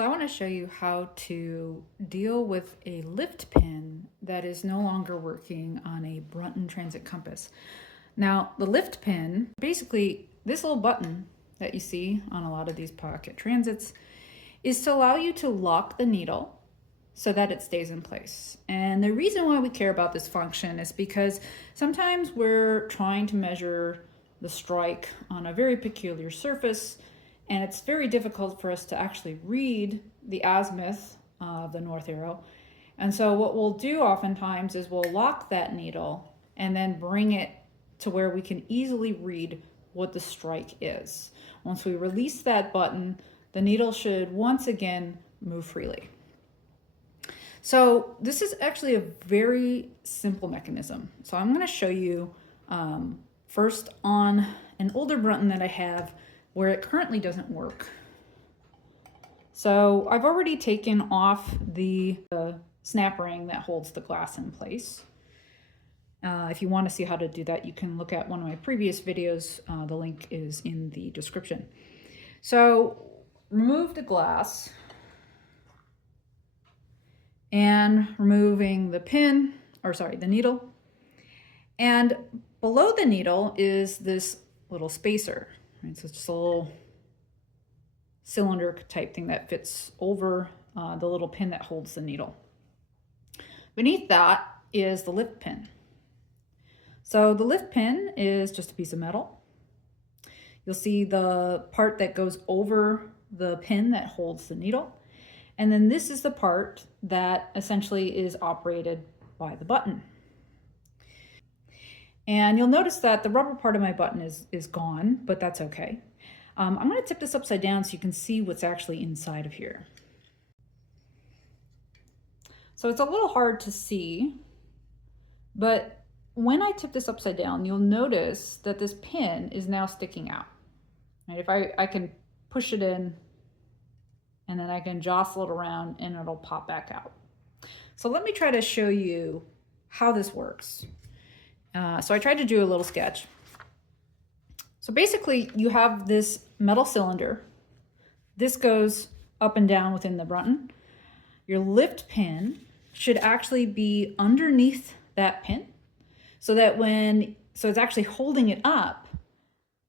So I want to show you how to deal with a lift pin that is no longer working on a Brunton transit compass. Now, the lift pin, basically this little button that you see on a lot of these pocket transits, is to allow you to lock the needle so that it stays in place. And the reason why we care about this function is because sometimes we're trying to measure the strike on a very peculiar surface, and it's very difficult for us to actually read the azimuth of the north arrow. And so what we'll do oftentimes is we'll lock that needle and then bring it to where we can easily read what the strike is. Once we release that button, the needle should once again move freely. So this is actually a very simple mechanism. So I'm going to show you first on an older Brunton that I have where it currently doesn't work. So I've already taken off the snap ring that holds the glass in place. If you want to see how to do that, you can look at one of my previous videos. The link is in the description. So remove the glass and removing the the needle. And below the needle is this little spacer, right? So it's just a little cylinder type thing that fits over the little pin that holds the needle. Beneath that is the lift pin. So the lift pin is just a piece of metal. You'll see the part that goes over the pin that holds the needle. And then this is the part that essentially is operated by the button. And you'll notice that the rubber part of my button is gone, but that's okay. I'm going to tip this upside down so you can see what's actually inside of here. So it's a little hard to see, but when I tip this upside down, you'll notice that this pin is now sticking out. Right? If I can push it in, and then I can jostle it around and it'll pop back out. So let me try to show you how this works. So I tried to do a little sketch. So basically you have this metal cylinder. This goes up and down within the Brunton. Your lift pin should actually be underneath that pin so that so it's actually holding it up,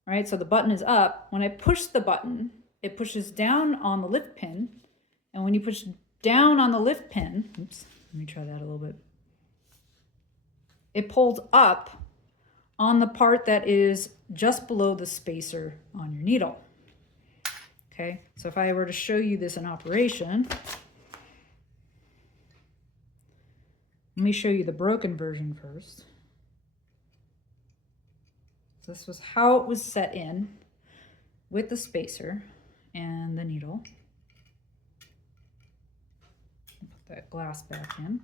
right? So the button is up. When I push the button, it pushes down on the lift pin. And when you push down on the lift pin, oops, let me try that a little bit. It pulls up on the part that is just below the spacer on your needle. Okay, so if I were to show you this in operation, let me show you the broken version first. So this was how it was set in with the spacer and the needle. Put that glass back in.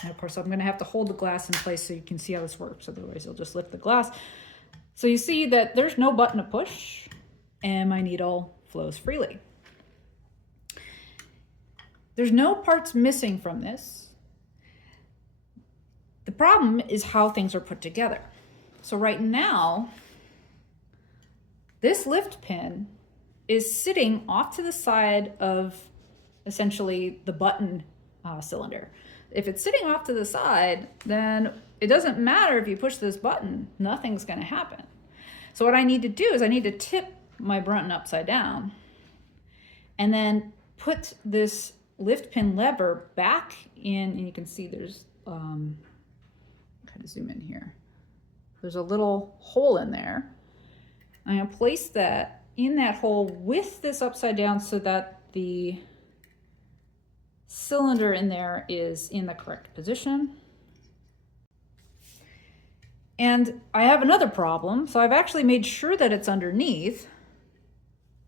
And of course, I'm going to have to hold the glass in place so you can see how this works. Otherwise, you'll just lift the glass. So you see that there's no button to push and my needle flows freely. There's no parts missing from this. The problem is how things are put together. So right now, this lift pin is sitting off to the side of essentially the button cylinder. If it's sitting off to the side, then it doesn't matter if you push this button, nothing's going to happen. So what I need to do is I need to tip my Brunton upside down and then put this lift pin lever back in, and you can see there's, kind of zoom in here. There's a little hole in there. I'm going to place that in that hole with this upside down so that the cylinder in there is in the correct position. And I have another problem. So I've actually made sure that it's underneath,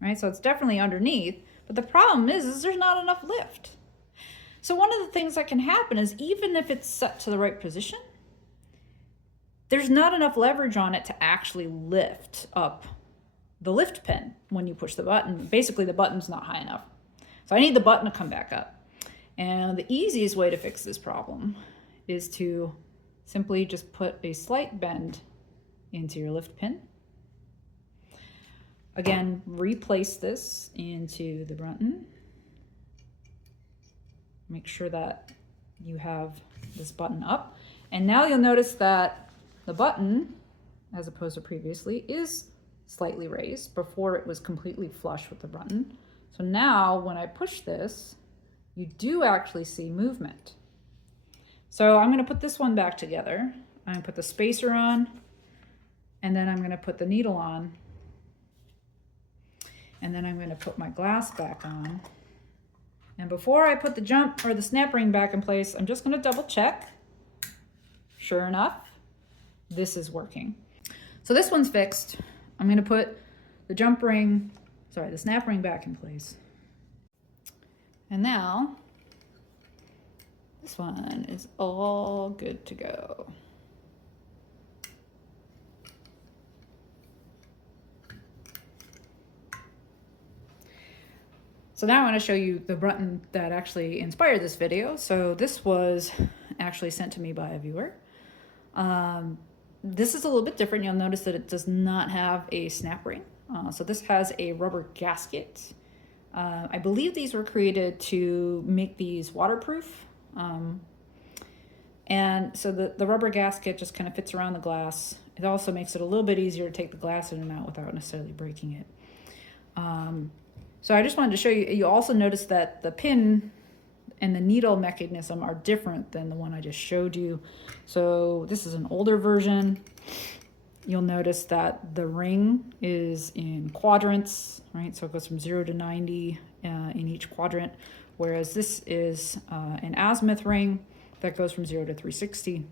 right? So it's definitely underneath, but the problem is there's not enough lift. So one of the things that can happen is even if it's set to the right position, there's not enough leverage on it to actually lift up the lift pin when you push the button. Basically, the button's not high enough. So I need the button to come back up. And the easiest way to fix this problem is to simply just put a slight bend into your lift pin. Again, replace this into the Brunton. Make sure that you have this button up. And now you'll notice that the button, as opposed to previously, is slightly raised. Before it was completely flush with the button. So now when I push this, you do actually see movement. So I'm gonna put this one back together. I'm gonna put the spacer on, and then I'm gonna put the needle on. And then I'm gonna put my glass back on. And before I put the jump or the snap ring back in place, I'm just gonna double check. Sure enough, this is working. So this one's fixed. I'm gonna put the the snap ring back in place. And now, this one is all good to go. So now I want to show you the Brunton that actually inspired this video. So this was actually sent to me by a viewer. This is a little bit different. You'll notice that it does not have a snap ring. So this has a rubber gasket. I believe these were created to make these waterproof. And so the rubber gasket just kind of fits around the glass. It also makes it a little bit easier to take the glass in and out without necessarily breaking it. So I just wanted to show you, you also notice that the pin and the needle mechanism are different than the one I just showed you. So this is an older version. You'll notice that the ring is in quadrants, right? So it goes from 0 to 90 in each quadrant, whereas this is an azimuth ring that goes from 0 to 360.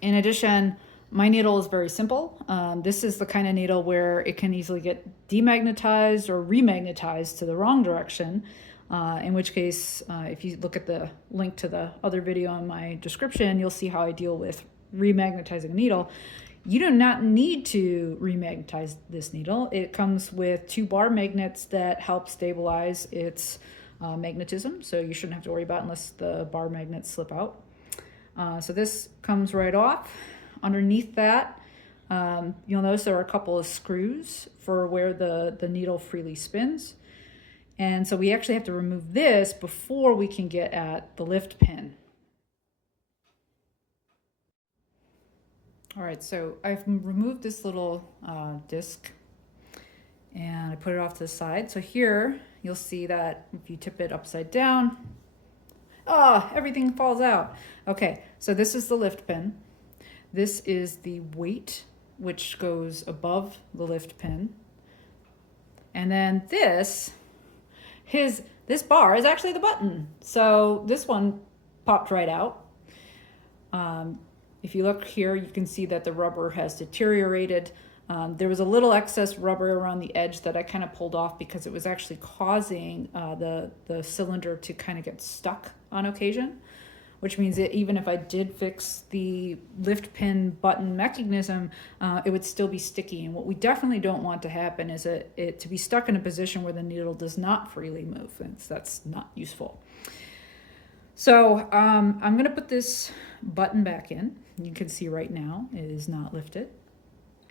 In addition, my needle is very simple. This is the kind of needle where it can easily get demagnetized or remagnetized to the wrong direction, in which case, if you look at the link to the other video in my description, you'll see how I deal with remagnetizing a needle. You do not need to remagnetize this needle. It comes with 2 bar magnets that help stabilize its magnetism, so you shouldn't have to worry about it unless the bar magnets slip out. So this comes right off. Underneath that, you'll notice there are a couple of screws for where the needle freely spins. And so we actually have to remove this before we can get at the lift pin. All right, so I've removed this little disc and I put it off to the side. So here you'll see that if you tip it upside down, everything falls out. Okay, so this is the lift pin. This is the weight, which goes above the lift pin. And then this bar is actually the button. So this one popped right out. If you look here, you can see that the rubber has deteriorated. There was a little excess rubber around the edge that I kind of pulled off because it was actually causing the cylinder to kind of get stuck on occasion, which means that even if I did fix the lift pin button mechanism, it would still be sticky. And what we definitely don't want to happen is it to be stuck in a position where the needle does not freely move. That's not useful. So I'm going to put this button back in. You can see right now it is not lifted.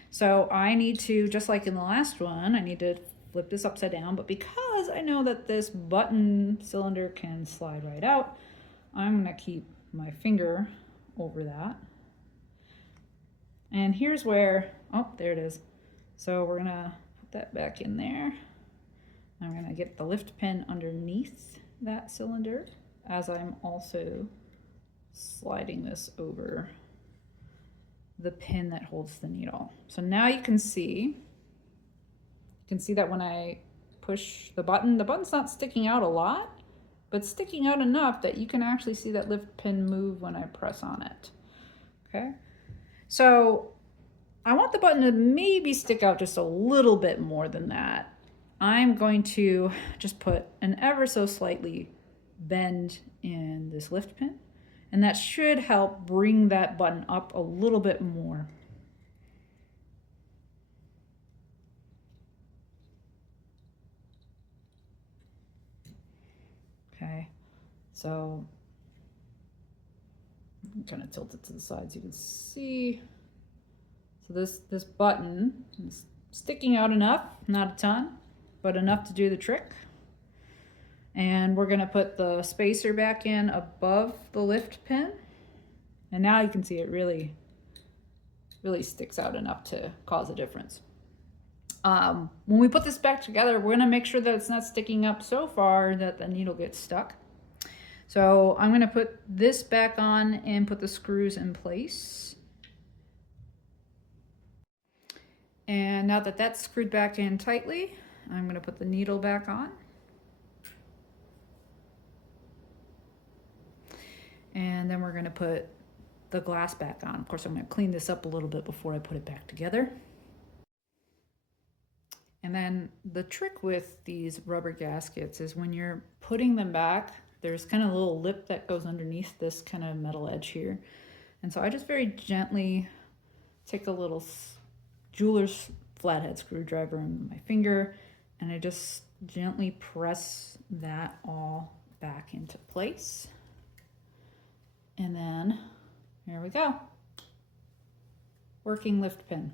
So I need to, just like in the last one, I need to flip this upside down. But because I know that this button cylinder can slide right out, I'm going to keep my finger over that. And here's where, there it is. So we're going to put that back in there. I'm going to get the lift pin underneath that cylinder as I'm also sliding this over the pin that holds the needle. So now you can see that when I push the button's not sticking out a lot, but sticking out enough that you can actually see that lift pin move when I press on it. Okay, so I want the button to maybe stick out just a little bit more than that. I'm going to just put an ever so slightly bend in this lift pin, and that should help bring that button up a little bit more. Okay, so I'm kind of tilt it to the side so you can see. So this button is sticking out enough, not a ton, but enough to do the trick. And we're gonna put the spacer back in above the lift pin. And now you can see it really sticks out enough to cause a difference. When we put this back together, we're gonna make sure that it's not sticking up so far that the needle gets stuck. So I'm gonna put this back on and put the screws in place. And now that that's screwed back in tightly, I'm gonna put the needle back on. And then we're gonna put the glass back on. Of course, I'm gonna clean this up a little bit before I put it back together. And then the trick with these rubber gaskets is when you're putting them back, there's kind of a little lip that goes underneath this kind of metal edge here. And so I just very gently take a little jeweler's flathead screwdriver in my finger, and I just gently press that all back into place. And then here we go. Working lift pin.